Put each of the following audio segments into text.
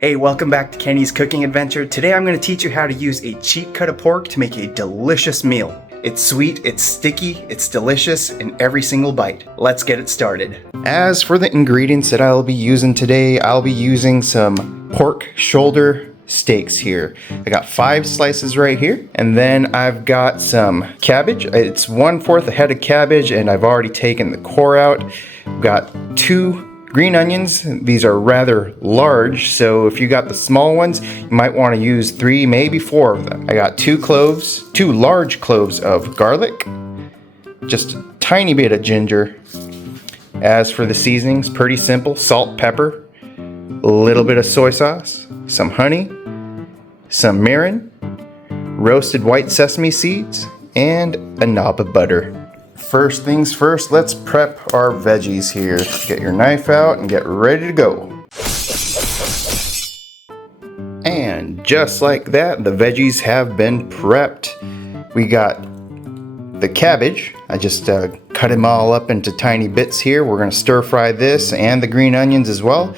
Hey, welcome back to Kenny's Cooking Adventure. Today I'm going to teach you how to use a cheap cut of pork to make a delicious meal. It's sweet, it's sticky, it's delicious in every single bite. Let's get it started. As for the ingredients that I'll be using today, I'll be using some pork shoulder steaks here. I got 5 slices right here, and then I've got some cabbage. It's 1/4 a head of cabbage, and I've already taken the core out. I've got 2 green onions. These are rather large, so if you got the small ones, you might want to use 3, maybe 4 of them. I got 2 large cloves of garlic, just a tiny bit of ginger. As for the seasonings, pretty simple: salt, pepper, a little bit of soy sauce, some honey, some mirin, roasted white sesame seeds, and a knob of butter. First things first, let's prep our veggies here. Get your knife out and get ready to go. And just like that, the veggies have been prepped. We got the cabbage. I just cut them all up into tiny bits here. We're going to stir fry this and the green onions as well.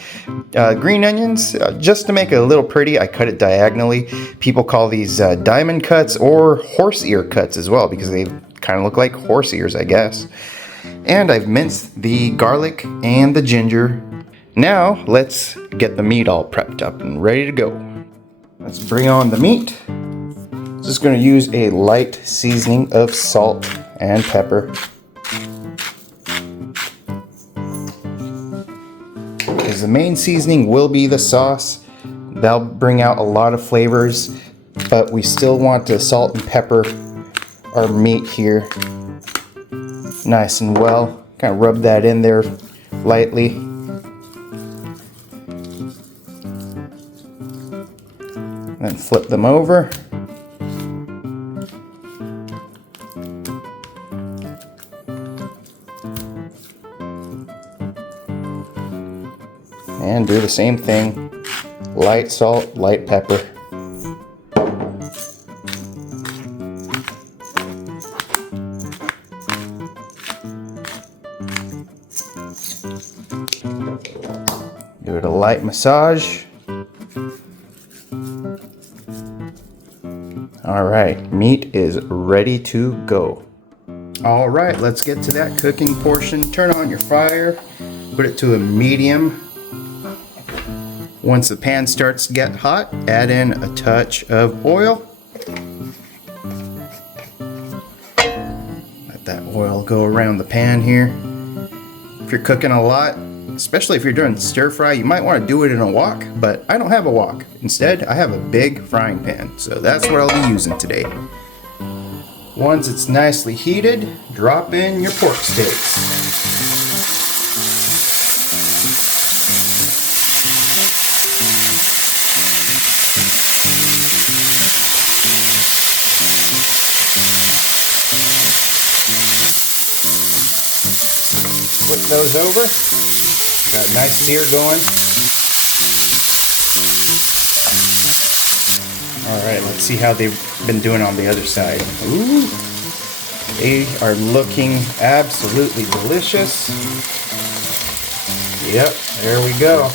Green onions, just to make it a little pretty, I cut it diagonally. People call these diamond cuts or horse ear cuts as well, because they kind of look like horse ears, I guess. And I've minced the garlic and the ginger. Now let's get the meat all prepped up and ready to go. Let's bring on the meat. Just going to use a light seasoning of salt and pepper, because the main seasoning will be the sauce. That'll bring out a lot of flavors, but we still want to salt and pepper our meat here nice and well. Kind of rub that in there lightly. Then flip them over. And do the same thing. Light salt, light pepper. Give it a light massage. Alright, meat is ready to go. Alright, let's get to that cooking portion. Turn on your fire, put it to a medium. Once the pan starts to get hot, add in a touch of oil. Let that oil go around the pan here. If you're cooking a lot, especially if you're doing stir fry, you might want to do it in a wok, but I don't have a wok. Instead, I have a big frying pan, so that's what I'll be using today. Once it's nicely heated, drop in your pork steaks. Flip those over. Got a nice sear going. Alright, let's see how they've been doing on the other side. Ooh, they are looking absolutely delicious. Yep, there we go.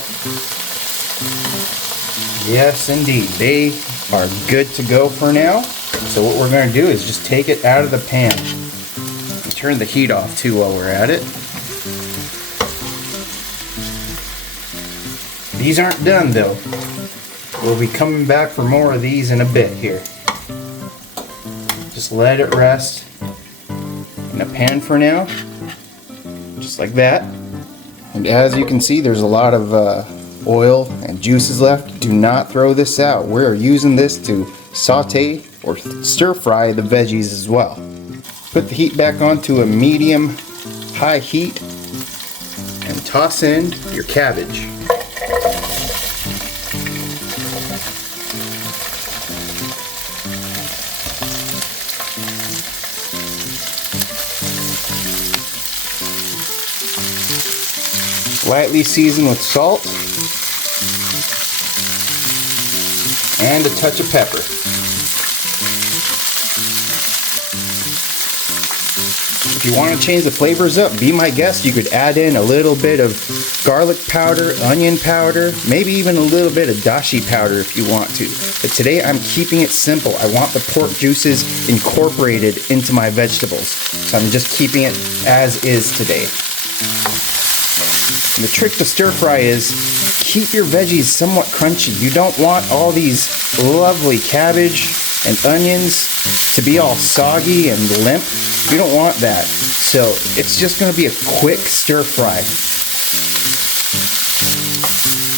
Yes, indeed. They are good to go for now. So what we're going to do is just take it out of the pan. Turn the heat off too while we're at it. These aren't done though. We'll be coming back for more of these in a bit here. Just let it rest in a pan for now. Just like that. And as you can see, there's a lot of oil and juices left. Do not throw this out. We're using this to saute or stir fry the veggies as well. Put the heat back on to a medium high heat and toss in your cabbage. Lightly season with salt and a touch of pepper. If you want to change the flavors up, be my guest, you could add in a little bit of garlic powder, onion powder, maybe even a little bit of dashi powder if you want to. But today I'm keeping it simple. I want the pork juices incorporated into my vegetables. So I'm just keeping it as is today. And the trick to stir fry is keep your veggies somewhat crunchy. You don't want all these lovely cabbage and onions to be all soggy and limp. You don't want that. So it's just going to be a quick stir fry.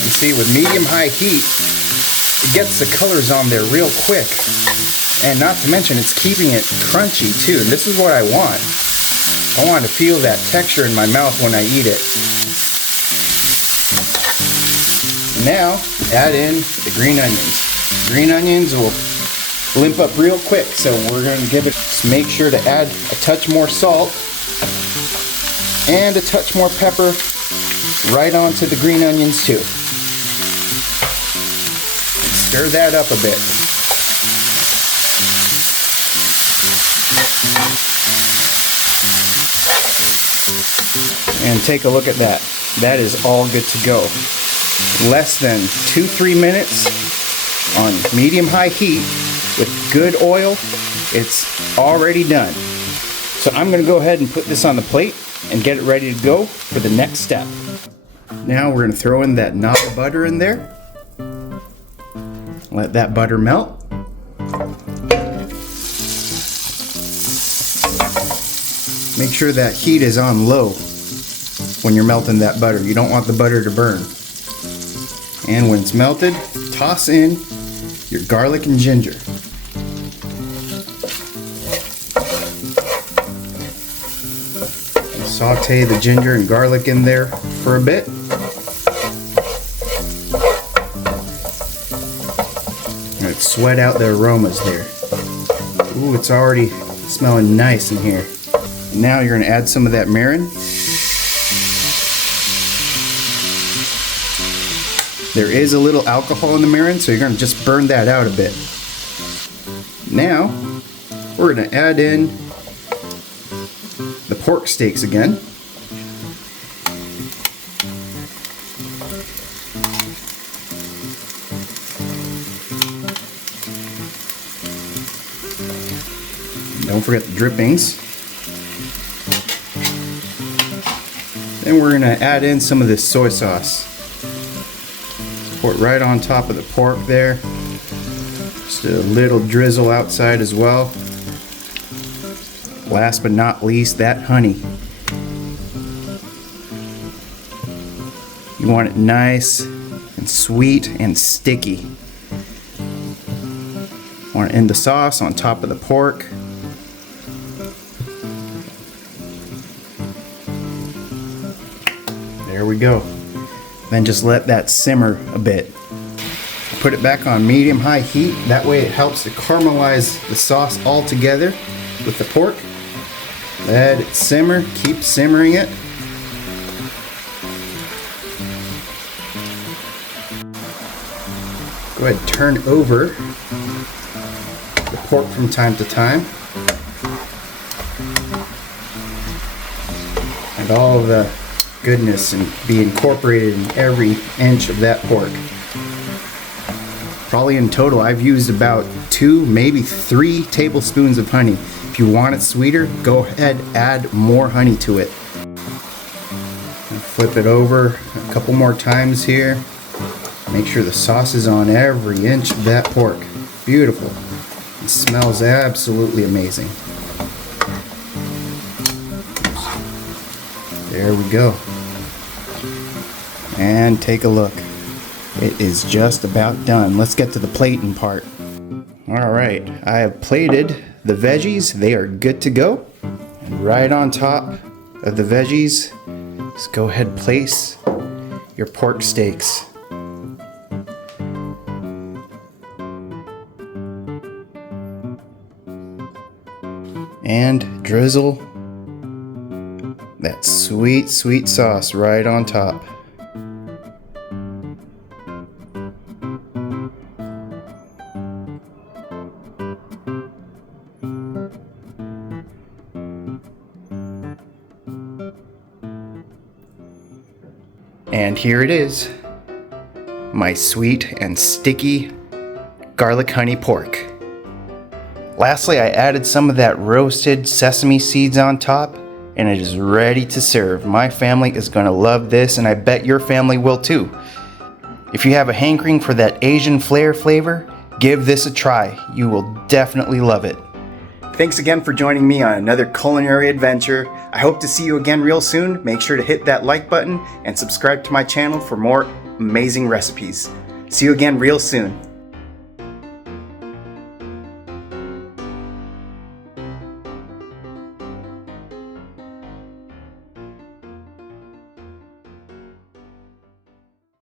You see, with medium-high heat, it gets the colors on there real quick. And not to mention, it's keeping it crunchy too. And this is what I want. I want to feel that texture in my mouth when I eat it. Now, add in the green onions. Green onions will limp up real quick, so we're going to give it, just make sure to add a touch more salt and a touch more pepper right onto the green onions too. Stir that up a bit. And take a look at that. That is all good to go. Less than 2-3 minutes on medium-high heat with good oil, it's already done. So I'm going to go ahead and put this on the plate and get it ready to go for the next step. Now we're going to throw in that knob of butter in there. Let that butter melt. Make sure that heat is on low when you're melting that butter. You don't want the butter to burn. And when it's melted, toss in your garlic and ginger. Saute the ginger and garlic in there for a bit. Let's sweat out the aromas there. Ooh, it's already smelling nice in here. Now you're going to add some of that mirin. There is a little alcohol in the mirin, so you're going to just burn that out a bit. Now, we're going to add in the pork steaks again. Don't forget the drippings. Then we're going to add in some of this soy sauce. Pour it right on top of the pork there. Just a little drizzle outside as well. Last but not least, that honey. You want it nice and sweet and sticky. Want it in the sauce on top of the pork. There we go. Then just let that simmer a bit. Put it back on medium-high heat. That way it helps to caramelize the sauce all together with the pork. Let it simmer. Keep simmering it. Go ahead and turn over the pork from time to time. And all of the goodness and be incorporated in every inch of that pork. Probably in total I've used about 2, maybe 3 tablespoons of honey. If you want it sweeter, go ahead, add more honey to it. Flip it over a couple more times here. Make sure the sauce is on every inch of that pork. Beautiful. It smells absolutely amazing. There we go. And take a look. It is just about done. Let's get to the plating part. Alright, I have plated the veggies. They are good to go. And right on top of the veggies, just go ahead and place your pork steaks. And drizzle that sweet, sweet sauce right on top. And here it is, my sweet and sticky garlic honey pork. Lastly, I added some of that roasted sesame seeds on top, and it is ready to serve. My family is going to love this, and I bet your family will too. If you have a hankering for that Asian flavor, give this a try. You will definitely love it. Thanks again for joining me on another culinary adventure. I hope to see you again real soon. Make sure to hit that like button and subscribe to my channel for more amazing recipes. See you again real soon.